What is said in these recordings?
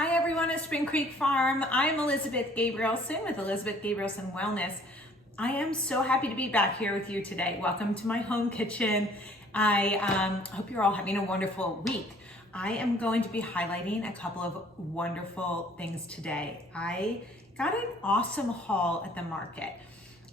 Hi everyone at Spring Creek Farm. I'm Elizabeth Gabrielson with Elizabeth Gabrielson Wellness. I am so happy to be back here with you today. Welcome to my home kitchen. I hope you're all having a wonderful week. I am going to be highlighting a couple of wonderful things today. I got an awesome haul at the market.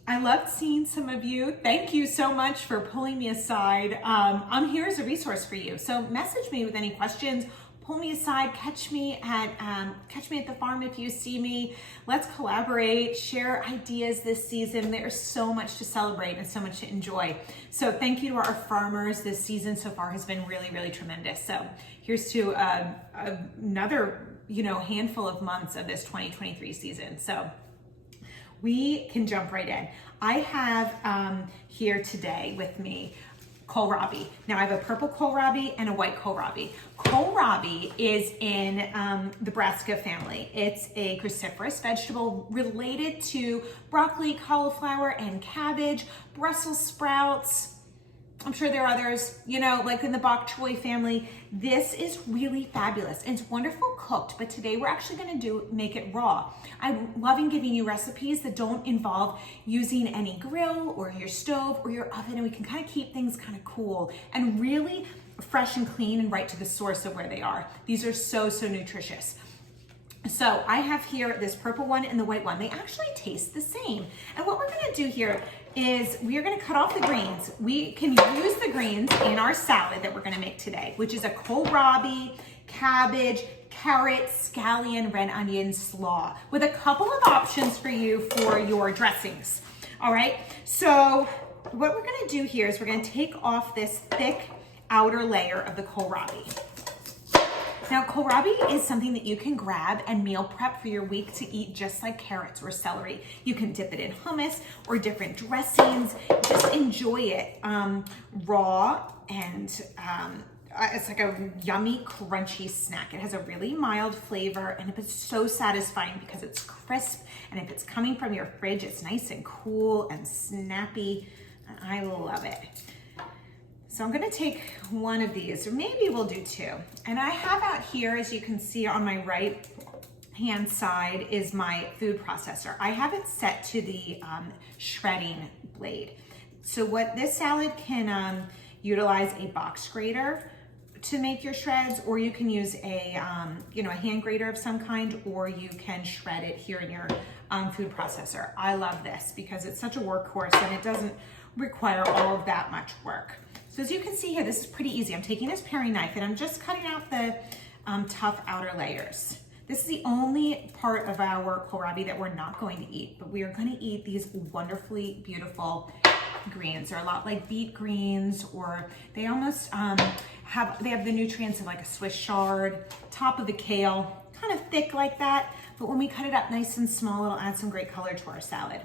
I loved seeing some of you. Thank you so much for pulling me aside. I'm here as a resource for you. So message me with any questions. Pull me aside, catch me at the farm if you see me. Let's collaborate, share ideas this season. There's so much to celebrate and so much to enjoy. So thank you to our farmers. This season so far has been really, really tremendous. So here's to another handful of months of this 2023 season. So we can jump right in. I have here today with me Kohlrabi. Now I have a purple kohlrabi and a white kohlrabi. Kohlrabi is in the brassica family. It's a cruciferous vegetable related to broccoli, cauliflower, and cabbage, Brussels sprouts. I'm sure there are others, like in the bok choy family. This is really fabulous. It's wonderful cooked, but today we're actually gonna make it raw. I'm loving giving you recipes that don't involve using any grill or your stove or your oven, and we can kind of keep things kind of cool and really fresh and clean and right to the source of where they are. These are so, so nutritious. So I have here this purple one and the white one. They actually taste the same. And what we're gonna do here is we are gonna cut off the greens. We can use the greens in our salad that we're gonna make today, which is a kohlrabi, cabbage, carrot, scallion, red onion slaw, with a couple of options for you for your dressings. All right, so what we're gonna do here is we're gonna take off this thick outer layer of the kohlrabi. Now, kohlrabi is something that you can grab and meal prep for your week to eat just like carrots or celery. You can dip it in hummus or different dressings. Just enjoy it raw, and it's like a yummy, crunchy snack. It has a really mild flavor, and it's so satisfying because it's crisp, and if it's coming from your fridge, it's nice and cool and snappy. I love it. So I'm gonna take one of these, or maybe we'll do two. And I have out here, as you can see on my right hand side, is my food processor. I have it set to the shredding blade. So what this salad can utilize a box grater to make your shreds, or you can use a hand grater of some kind, or you can shred it here in your food processor. I love this because it's such a workhorse and it doesn't require all of that much work. So as you can see here, this is pretty easy. I'm taking this paring knife and I'm just cutting out the tough outer layers. This is the only part of our kohlrabi that we're not going to eat, but we are going to eat these wonderfully beautiful greens. They're a lot like beet greens, or they almost have the nutrients of like a Swiss chard, top of the kale, kind of thick like that. But when we cut it up nice and small, it'll add some great color to our salad.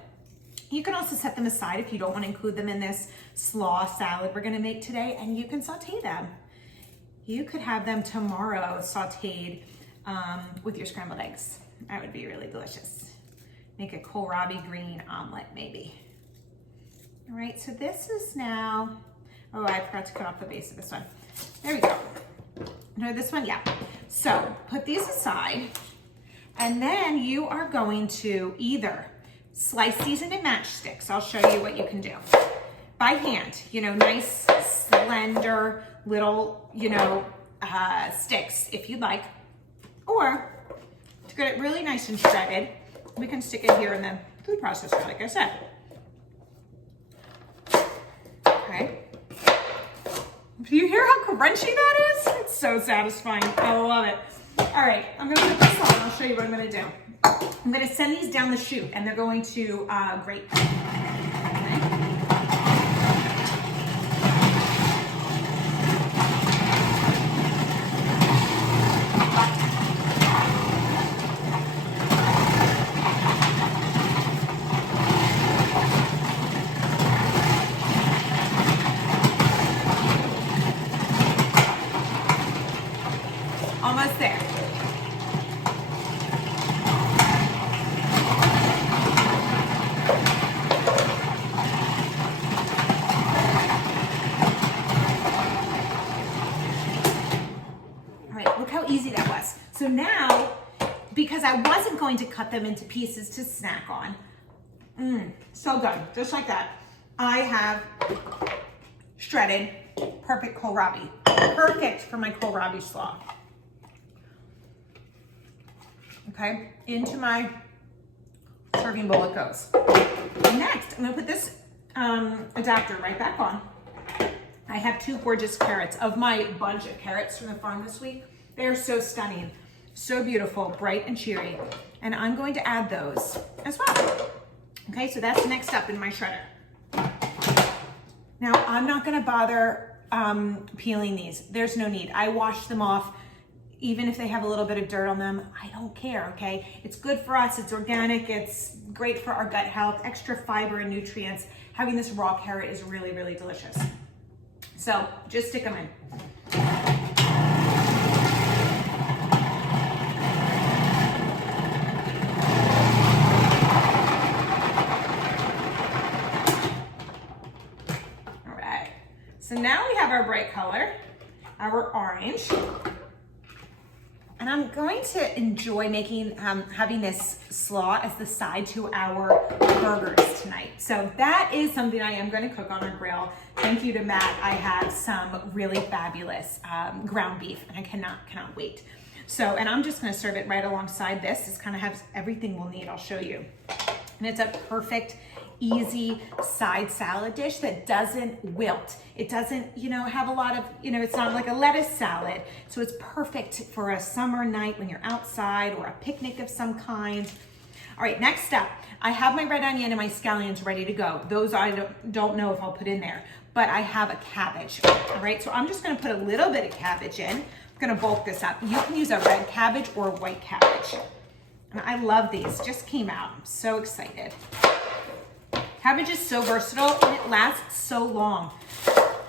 You can also set them aside if you don't want to include them in this slaw salad we're going to make today, and you can saute them. You could have them tomorrow sauteed with your scrambled eggs. That would be really delicious. Make a kohlrabi green omelet maybe. All right, so this is now, oh, I forgot to cut off the base of this one. There we go. No, this one, yeah. So put these aside, and then you are going to either slice these into matchsticks. I'll show you what you can do. By hand, nice, slender little, sticks if you'd like. Or to get it really nice and shredded, we can stick it here in the food processor, like I said. Okay. Do you hear how crunchy that is? It's so satisfying. I love it. All right, I'm gonna put this on. I'll show you what I'm gonna do. I'm gonna send these down the chute, and they're going to grate. Almost there. Look how easy that was. So now because I wasn't going to cut them into pieces to snack on. So good, just like that. I have shredded perfect kohlrabi. Perfect for my kohlrabi slaw. Okay, into my serving bowl it goes. Next, I'm gonna put this adapter right back on. I have 2 gorgeous carrots of my bunch of carrots from the farm this week. They are so stunning, so beautiful, bright and cheery. And I'm going to add those as well. Okay, so that's next up in my shredder. Now, I'm not gonna bother peeling these. There's no need. I wash them off. Even if they have a little bit of dirt on them, I don't care, okay? It's good for us, it's organic, it's great for our gut health, extra fiber and nutrients. Having this raw carrot is really, really delicious. So just stick them in. All right, so now we have our bright color, our orange. And I'm going to enjoy making, having this slaw as the side to our burgers tonight. So that is something I am going to cook on our grill. Thank you to Matt. I have some really fabulous ground beef, and I cannot wait. So, and I'm just going to serve it right alongside this. This kind of has everything we'll need. I'll show you. And it's a perfect, easy side salad dish that doesn't wilt. It doesn't, have a lot of, it's not like a lettuce salad. So it's perfect for a summer night when you're outside or a picnic of some kind. All right, next up, I have my red onion and my scallions ready to go. Those I don't know if I'll put in there, but I have a cabbage. All right, so I'm just gonna put a little bit of cabbage in. I'm gonna bulk this up. You can use a red cabbage or a white cabbage. And I love these, just came out. I'm so excited. Cabbage is so versatile and it lasts so long.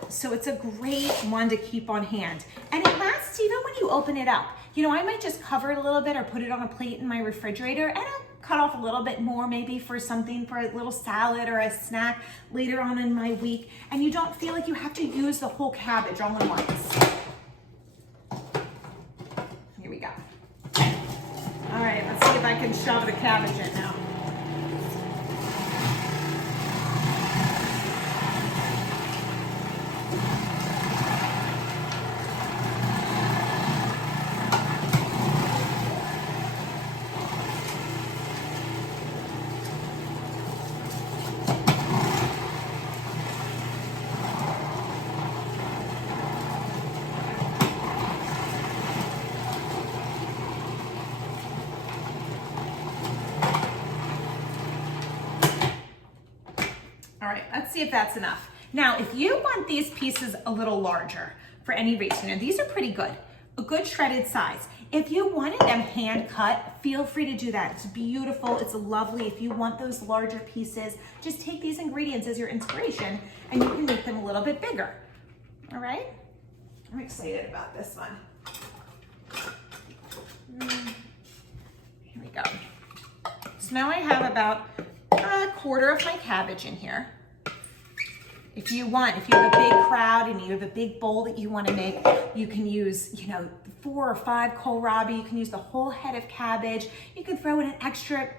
So it's a great one to keep on hand. And it lasts even when you open it up. I might just cover it a little bit or put it on a plate in my refrigerator, and I'll cut off a little bit more maybe for something, for a little salad or a snack later on in my week. And you don't feel like you have to use the whole cabbage all at once. Here we go. All right, let's see if I can shove the cabbage in now. All right, let's see if that's enough. Now, if you want these pieces a little larger for any reason, and these are pretty good, a good shredded size. If you wanted them hand cut, feel free to do that. It's beautiful, it's lovely. If you want those larger pieces, just take these ingredients as your inspiration and you can make them a little bit bigger. All right? I'm excited about this one. Here we go. So now I have about a quarter of my cabbage in here. If you have a big crowd and you have a big bowl that you want to make, you can use, 4 or 5 kohlrabi. You can use the whole head of cabbage. You can throw in an extra,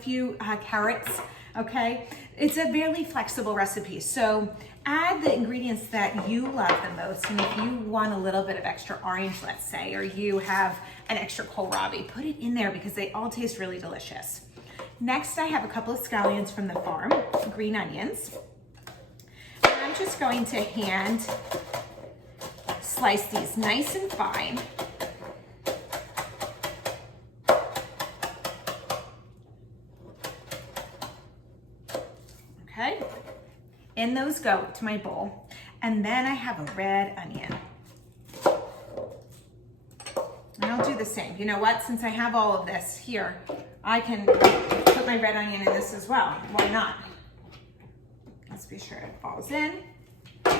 few carrots, okay? It's a very flexible recipe. So add the ingredients that you love the most. And if you want a little bit of extra orange, let's say, or you have an extra kohlrabi, put it in there because they all taste really delicious. Next, I have a couple of scallions from the farm, green onions. And I'm just going to hand slice these nice and fine. Okay, in those go to my bowl. And then I have a red onion. And I'll do the same. You know what, since I have all of this here, I can put my red onion in this as well. Why not? Let's be sure it falls in. We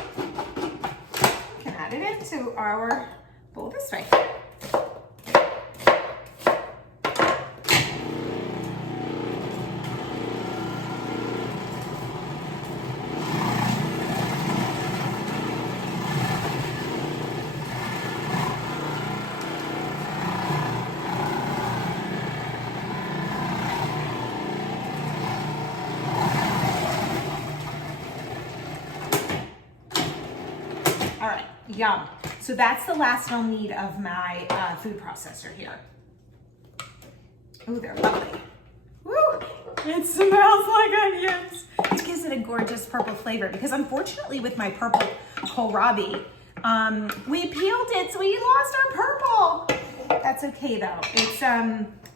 can add it into our bowl this way. Yum. So that's the last I'll need of my food processor here. Oh, they're lovely. Woo! It smells like onions. It gives it a gorgeous purple flavor because unfortunately with my purple kohlrabi, we peeled it, so we lost our purple. That's okay though.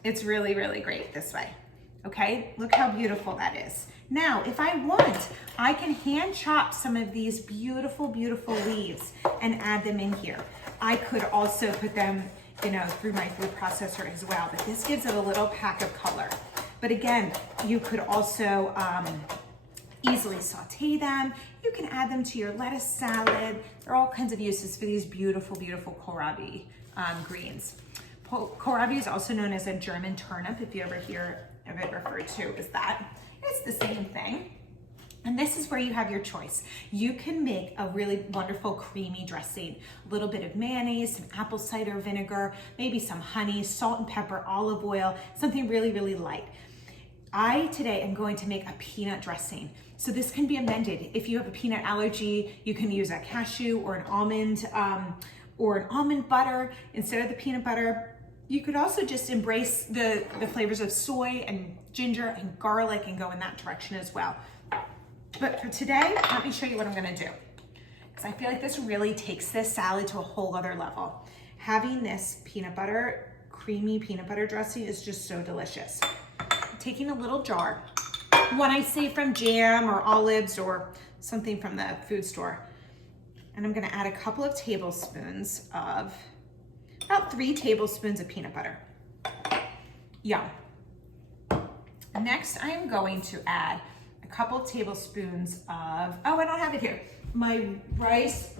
It's really, really great this way. Okay, look how beautiful that is. Now, if I want, I can hand chop some of these beautiful, beautiful leaves and add them in here. I could also put them, you know, through my food processor as well, but this gives it a little pack of color. But again, you could also easily saute them. You can add them to your lettuce salad. There are all kinds of uses for these beautiful, beautiful kohlrabi greens. Kohlrabi is also known as a German turnip, if you ever hear of it referred to as that. It's the same thing. And this is where you have your choice. You can make a really wonderful creamy dressing, a little bit of mayonnaise, some apple cider vinegar, maybe some honey, salt and pepper, olive oil, something really, really light. I today am going to make a peanut dressing. So this can be amended. If you have a peanut allergy, you can use a cashew or an almond butter instead of the peanut butter. You could also just embrace the flavors of soy and ginger and garlic and go in that direction as well. But for today, let me show you what I'm gonna do. Because I feel like this really takes this salad to a whole other level. Having this peanut butter, creamy peanut butter dressing is just so delicious. I'm taking a little jar, one I say from Jam or Olives or something from the food store. And I'm gonna add a couple of tablespoons of, about 3 tablespoons of peanut butter. Yum. Next, I am going to add a couple tablespoons of, oh, I don't have it here, my rice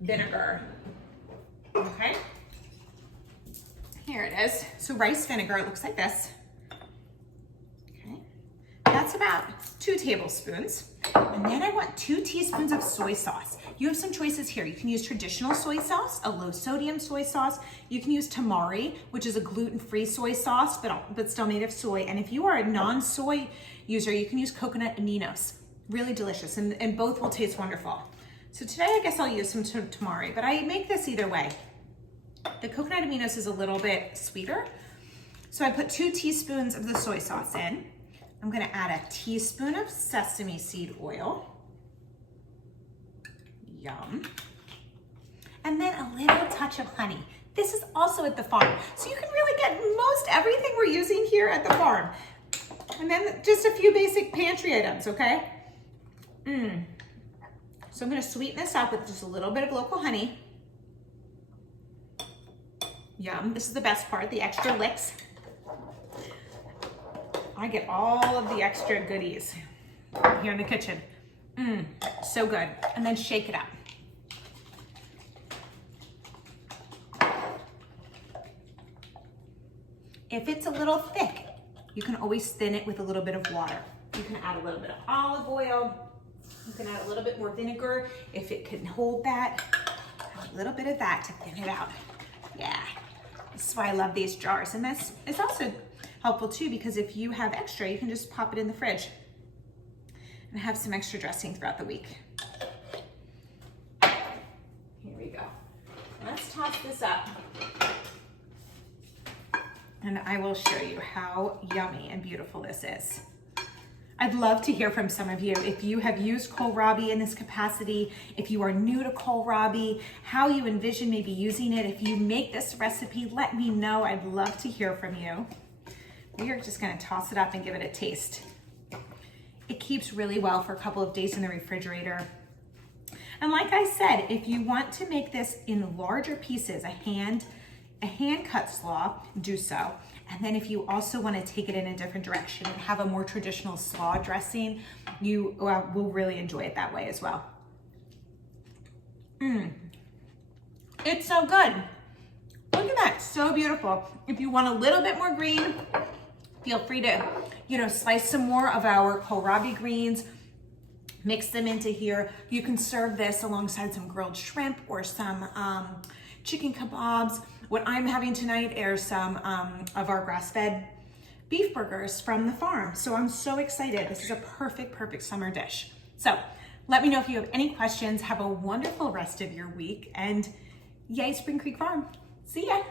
vinegar. Okay, here it is. So rice vinegar, it looks like this. Okay, that's about 2 tablespoons. And then I want 2 teaspoons of soy sauce. You have some choices here. You can use traditional soy sauce, a low sodium soy sauce. You can use tamari, which is a gluten-free soy sauce, but still made of soy. And if you are a non-soy user, you can use coconut aminos. Really delicious, and both will taste wonderful. So today, I guess I'll use some tamari, but I make this either way. The coconut aminos is a little bit sweeter. So I put 2 teaspoons of the soy sauce in. I'm gonna add a teaspoon of sesame seed oil. Yum. And then a little touch of honey. This is also at the farm. So you can really get most everything we're using here at the farm. And then just a few basic pantry items, okay? So I'm gonna sweeten this up with just a little bit of local honey. Yum, this is the best part, the extra licks. I get all of the extra goodies here in the kitchen. So good. And then shake it up. If it's a little thick, you can always thin it with a little bit of water. You can add a little bit of olive oil. You can add a little bit more vinegar if it can hold that. Add a little bit of that to thin it out. Yeah, this is why I love these jars. And this is also helpful too, because if you have extra, you can just pop it in the fridge and have some extra dressing throughout the week. Here we go. Let's toss this up. And I will show you how yummy and beautiful this is. I'd love to hear from some of you if you have used kohlrabi in this capacity, if you are new to kohlrabi, how you envision maybe using it. If you make this recipe, let me know. I'd love to hear from you. We are just gonna toss it up and give it a taste. It keeps really well for a couple of days in the refrigerator. And like I said, if you want to make this in larger pieces, a hand cut slaw, do so. And then if you also want to take it in a different direction and have a more traditional slaw dressing, you will really enjoy it that way as well. It's so good. Look at that, so beautiful. If you want a little bit more green, feel free to, slice some more of our kohlrabi greens, mix them into here. You can serve this alongside some grilled shrimp or some chicken kebabs. What I'm having tonight are some of our grass-fed beef burgers from the farm. So I'm so excited. This is a perfect, perfect summer dish. So Let me know if you have any questions. Have a wonderful rest of your week, and yay, Spring Creek Farm. See ya.